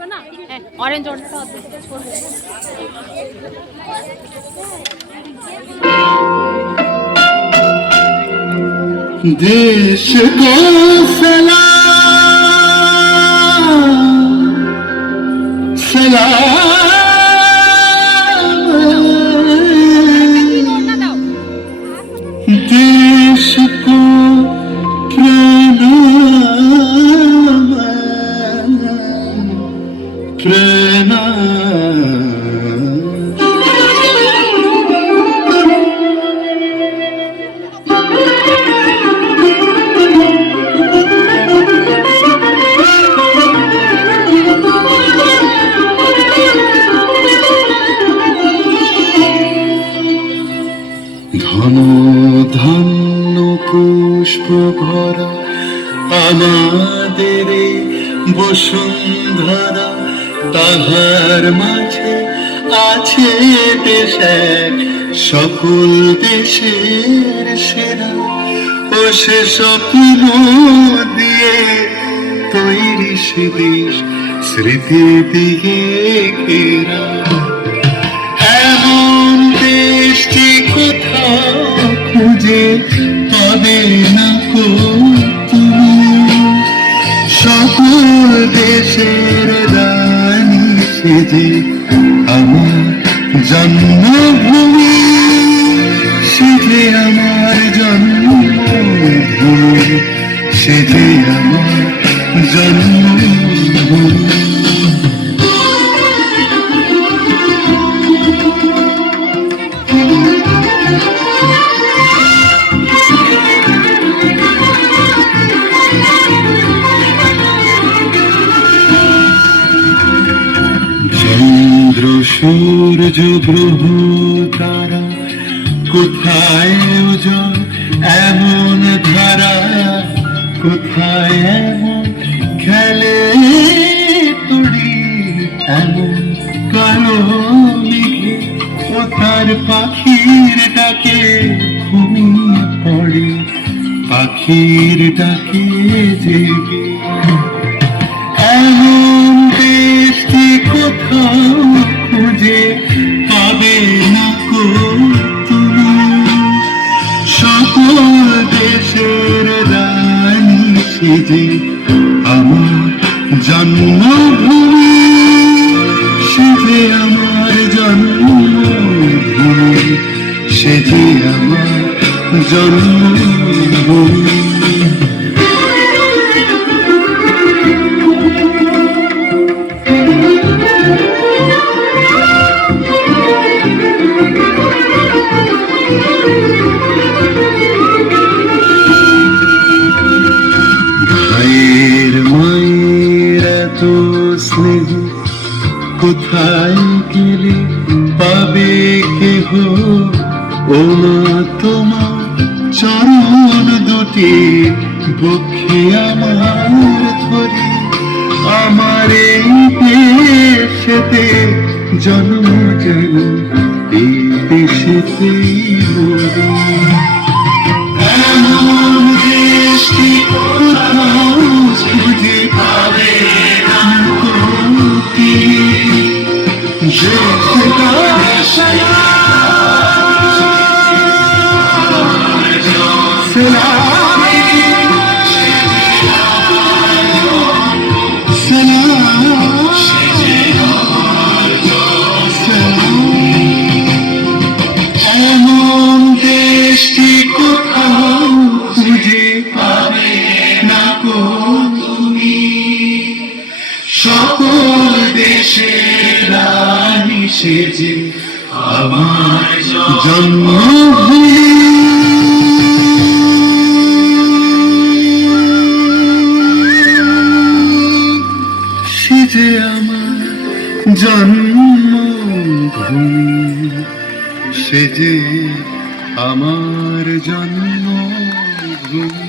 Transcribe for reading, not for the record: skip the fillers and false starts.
করবে না? হ্যাঁ, অরেঞ্জ ওড়নাটা অর্ধেক করবে। देश को सलाम सलाम, देश को प्रणाम प्रणाम। ঘন ধান্য পুষ্প ভরা আমাদের বসুন্ধরা, তাহার মাঝে আছে দেশ এক সকল দেশের সেরা। ও সে স্বপ্ন দিয়ে তৈরি সে দেশ স্মৃতি দিয়ে ঘেরা। এমন দেশটি কোথাও খুঁজে পাবে না কো তুমি, সকল দেশের রানী সেজে আমার জন্মভূমি, সেজে আমার জন্মভূমি, সেজে আমার জন্মভূমি। চন্দ্র সূর্য গ্রহ তারা কোথায় ওজন এমন ধারা, কোথায় এমন খেলে তুড়ি এমন কালো মেঘে। ও তার পাখির ডাকে ঘুমিয়ে পড়ে, পাখির ডাকে জেগে। এমন দেশটি কোথাও খুঁজে পাবে না কো তুমি, সকল দেশের রানী সেজে আমার জন্মভূমি, সেজে আমার জন্মভূমি, সেজে আমার জন্মভূমি। ভাইয়ের মায়ের এত স্নেহ কোথায় গেলে পাবে কেহ, ও মা তোমার চরণ দুটি বক্ষে আমার ধরি। আমার এই দেশেতে জন্ম যেন এই দেশেতেই মরি। এমন দেশটি কোথাও খুঁজে পাবে না কো তুমি, এমন দেশটি কোথাও খুঁজে পাবে না কো তুমি, সকল দেশের রানী সেজে আমার জন্মভূমি, সেজে আমার জন্মভূমি, সেজে আমার জন্মভূমি।